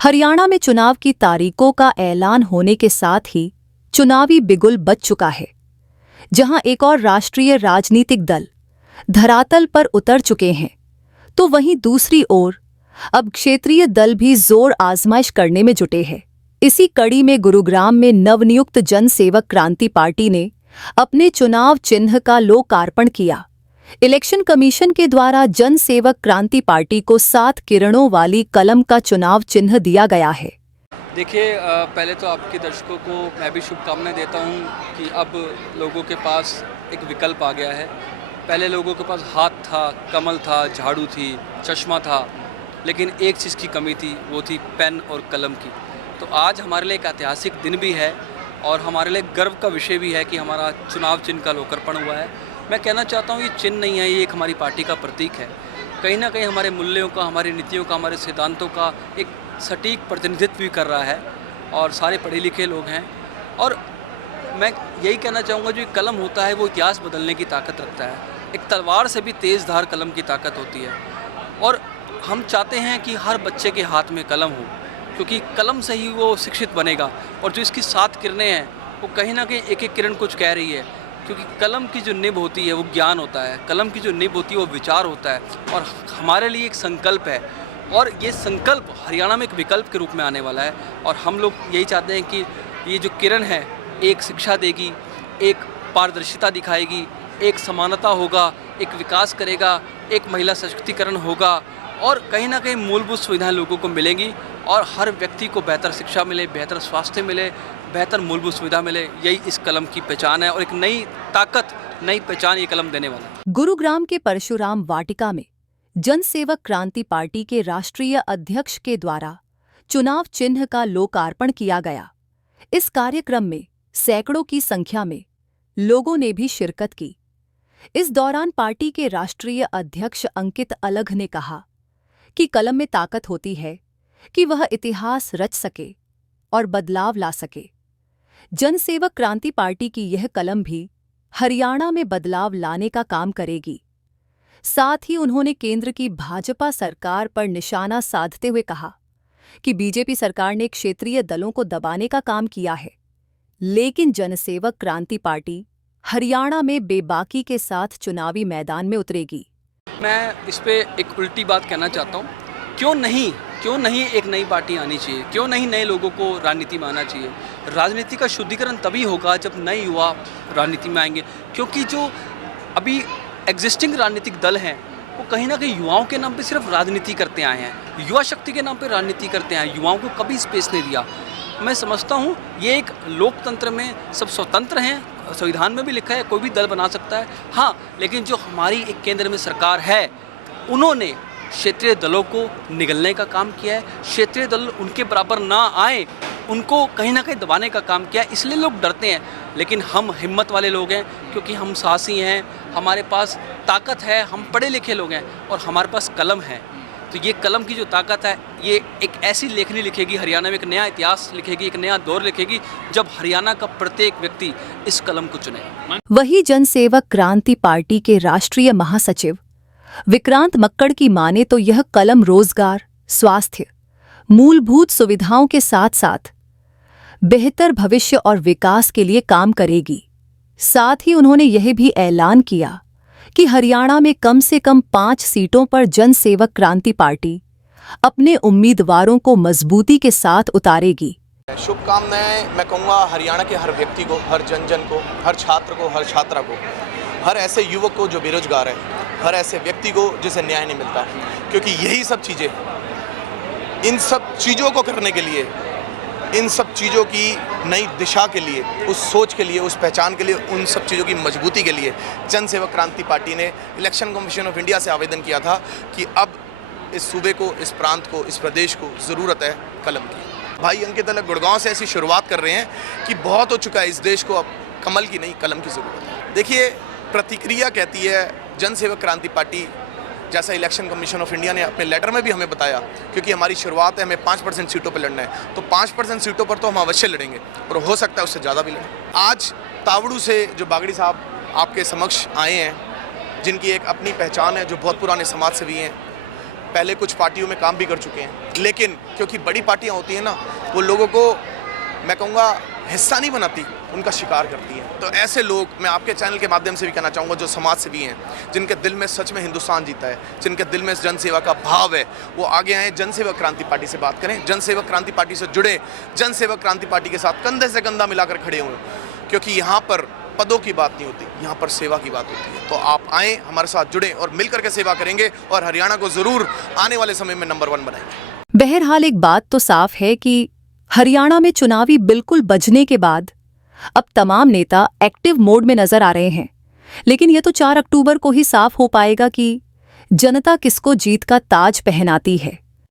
हरियाणा में चुनाव की तारीखों का ऐलान होने के साथ ही चुनावी बिगुल बज चुका है, जहां एक और राष्ट्रीय राजनीतिक दल धरातल पर उतर चुके हैं, तो वहीं दूसरी ओर अब क्षेत्रीय दल भी जोर आजमाइश करने में जुटे हैं। इसी कड़ी में गुरुग्राम में नवनियुक्त जन सेवक क्रांति पार्टी ने अपने चुनाव चिन्ह का लोकार्पण किया। इलेक्शन कमीशन के द्वारा जन सेवक क्रांति पार्टी को 7 किरणों वाली कलम का चुनाव चिन्ह दिया गया है। देखिए, पहले तो आपके दर्शकों को मैं भी शुभकामनाएं देता हूं कि अब लोगों के पास एक विकल्प आ गया है। पहले लोगों के पास हाथ था, कमल था, झाड़ू थी, चश्मा था, लेकिन एक चीज़ की कमी थी, वो थी पेन और कलम की। तो आज हमारे लिए एक ऐतिहासिक दिन भी है और हमारे लिए गर्व का विषय भी है कि हमारा चुनाव चिन्ह का लोकार्पण हुआ है। मैं कहना चाहता हूँ ये चिन्ह नहीं है, ये एक हमारी पार्टी का प्रतीक है। कहीं ना कहीं हमारे मूल्यों का, हमारी नीतियों का, हमारे सिद्धांतों का एक सटीक प्रतिनिधित्व भी कर रहा है और सारे पढ़े लिखे लोग हैं। और मैं यही कहना चाहूँगा, जो कलम होता है वो इतिहास बदलने की ताकत रखता है। एक तलवार से भी तेज़ धार कलम की ताकत होती है और हम चाहते हैं कि हर बच्चे के हाथ में कलम हो, क्योंकि कलम से ही वो शिक्षित बनेगा। और जो इसकी 7 किरणें हैं वो कहीं ना कहीं एक एक किरण कुछ कह रही है, क्योंकि कलम की जो निब होती है वो ज्ञान होता है, कलम की जो निब होती है वो विचार होता है और हमारे लिए एक संकल्प है। और ये संकल्प हरियाणा में एक विकल्प के रूप में आने वाला है और हम लोग यही चाहते हैं कि ये जो किरण है एक शिक्षा देगी, एक पारदर्शिता दिखाएगी, एक समानता होगा, एक विकास करेगा, एक महिला सशक्तिकरण होगा और कहीं ना कहीं मूलभूत सुविधाएं लोगों को मिलेंगी और हर व्यक्ति को बेहतर शिक्षा मिले, बेहतर स्वास्थ्य मिले, बेहतर मूलभूत सुविधा मिले। यही इस कलम की पहचान है और एक नई ताकत, नई पहचान ये कलम देने वाला है। गुरुग्राम के परशुराम वाटिका में जन सेवक क्रांति पार्टी के राष्ट्रीय अध्यक्ष के द्वारा चुनाव चिन्ह का लोकार्पण किया गया। इस कार्यक्रम में सैकड़ों की संख्या में लोगों ने भी शिरकत की। इस दौरान पार्टी के राष्ट्रीय अध्यक्ष अंकित अलघ ने कहा कि कलम में ताकत होती है कि वह इतिहास रच सके और बदलाव ला सके। जन सेवक क्रांति पार्टी की यह कलम भी हरियाणा में बदलाव लाने का काम करेगी। साथ ही उन्होंने केंद्र की भाजपा सरकार पर निशाना साधते हुए कहा कि बीजेपी सरकार ने क्षेत्रीय दलों को दबाने का काम किया है, लेकिन जनसेवक क्रांति पार्टी हरियाणा में बेबाकी के साथ चुनावी मैदान में उतरेगी। मैं इस पे एक उल्टी बात कहना चाहता हूँ, क्यों नहीं एक नई पार्टी आनी चाहिए, क्यों नहीं नए लोगों को राजनीति में आना चाहिए। राजनीति का शुद्धिकरण तभी होगा जब नए युवा राजनीति में आएंगे, क्योंकि जो अभी एग्जिस्टिंग राजनीतिक दल हैं वो कहीं ना कहीं युवाओं के नाम पे सिर्फ राजनीति करते आए हैं, युवा शक्ति के नाम पे राजनीति करते आए हैं, युवाओं को कभी स्पेस नहीं दिया। मैं समझता हूँ ये एक लोकतंत्र में सब स्वतंत्र हैं, संविधान में भी लिखा है कोई भी दल बना सकता है। हाँ, लेकिन जो हमारी एक केंद्र में सरकार है उन्होंने क्षेत्रीय दलों को निगलने का काम किया है, क्षेत्रीय दल उनके बराबर ना आए उनको कहीं ना कहीं दबाने का काम किया है, इसलिए लोग डरते हैं। लेकिन हम हिम्मत वाले लोग हैं, क्योंकि हम साहसी हैं, हमारे पास ताकत है, हम पढ़े लिखे लोग हैं और हमारे पास कलम है। तो ये कलम की जो ताकत है ये एक ऐसी लेखनी लिखेगी, हरियाणा में एक नया इतिहास लिखेगी, एक नया दौर लिखेगी, जब हरियाणा का प्रत्येक व्यक्ति इस कलम को चुने। वही जनसेवक क्रांति पार्टी के राष्ट्रीय महासचिव विक्रांत मक्कड़ की माने तो यह कलम रोजगार, स्वास्थ्य, मूलभूत सुविधाओं के साथ साथ बेहतर भविष्य और विकास के लिए काम करेगी। साथ ही उन्होंने यह भी ऐलान किया कि हरियाणा में कम से कम 5 सीटों पर जन सेवक क्रांति पार्टी अपने उम्मीदवारों को मजबूती के साथ उतारेगी। शुभकामनाएं मैं कहूँगा हरियाणा के हर व्यक्ति को, हर जन को, हर छात्र को, हर छात्रा को, हर ऐसे युवक को जो बेरोजगार है, हर ऐसे व्यक्ति को जिसे न्याय नहीं मिलता, क्योंकि यही सब चीज़ें, इन सब चीज़ों को करने के लिए, इन सब चीज़ों की नई दिशा के लिए, उस सोच के लिए, उस पहचान के लिए, उन सब चीज़ों की मजबूती के लिए जन सेवक क्रांति पार्टी ने इलेक्शन कमीशन ऑफ इंडिया से आवेदन किया था कि अब इस सूबे को, इस प्रांत को, इस प्रदेश को ज़रूरत है कलम की। भाई अंकित अलघ गुड़गांव से ऐसी शुरुआत कर रहे हैं कि बहुत हो चुका है इस देश को, अब कमल की नहीं कलम की ज़रूरत है। देखिए, प्रतिक्रिया कहती है जन सेवक क्रांति पार्टी, जैसा इलेक्शन कमीशन ऑफ इंडिया ने अपने लेटर में भी हमें बताया, क्योंकि हमारी शुरुआत है, हमें 5% सीटों पर लड़ना है, तो 5% सीटों पर तो हम अवश्य लड़ेंगे और हो सकता है उससे ज़्यादा भी लड़ें। आज तावड़ू से जो बागड़ी साहब आपके समक्ष आए हैं, जिनकी एक अपनी पहचान है, जो बहुत पुराने समाज सेवी हैं, पहले कुछ पार्टियों में काम भी कर चुके हैं, लेकिन क्योंकि बड़ी पार्टियां होती हैं ना, वो लोगों को मैं कहूँगा हिस्सा नहीं बनाती, उनका शिकार करती है। तो ऐसे लोग मैं आपके चैनल के माध्यम से भी कहना चाहूँगा, जो समाज से भी हैं, जिनके दिल में सच में हिंदुस्तान जीता है, जिनके दिल में जनसेवा का भाव है, वो आगे आएँ, जनसेवक क्रांति पार्टी से बात करें, जनसेवक क्रांति पार्टी से जुड़े, जनसेवक क्रांति पार्टी के साथ कंधे से कंधा मिलाकर खड़े हुए, क्योंकि यहाँ पर पदों की बात नहीं होती, यहाँ पर सेवा की बात होती है। तो आप आएँ, हमारे साथ जुड़ें और मिलकर के सेवा करेंगे और हरियाणा को ज़रूर आने वाले समय में नंबर 1 बनाएंगे। बहरहाल एक बात तो साफ है कि हरियाणा में चुनावी बिल्कुल बजने के बाद अब तमाम नेता एक्टिव मोड में नजर आ रहे हैं, लेकिन यह तो 4 अक्टूबर को ही साफ हो पाएगा कि जनता किसको जीत का ताज पहनाती है।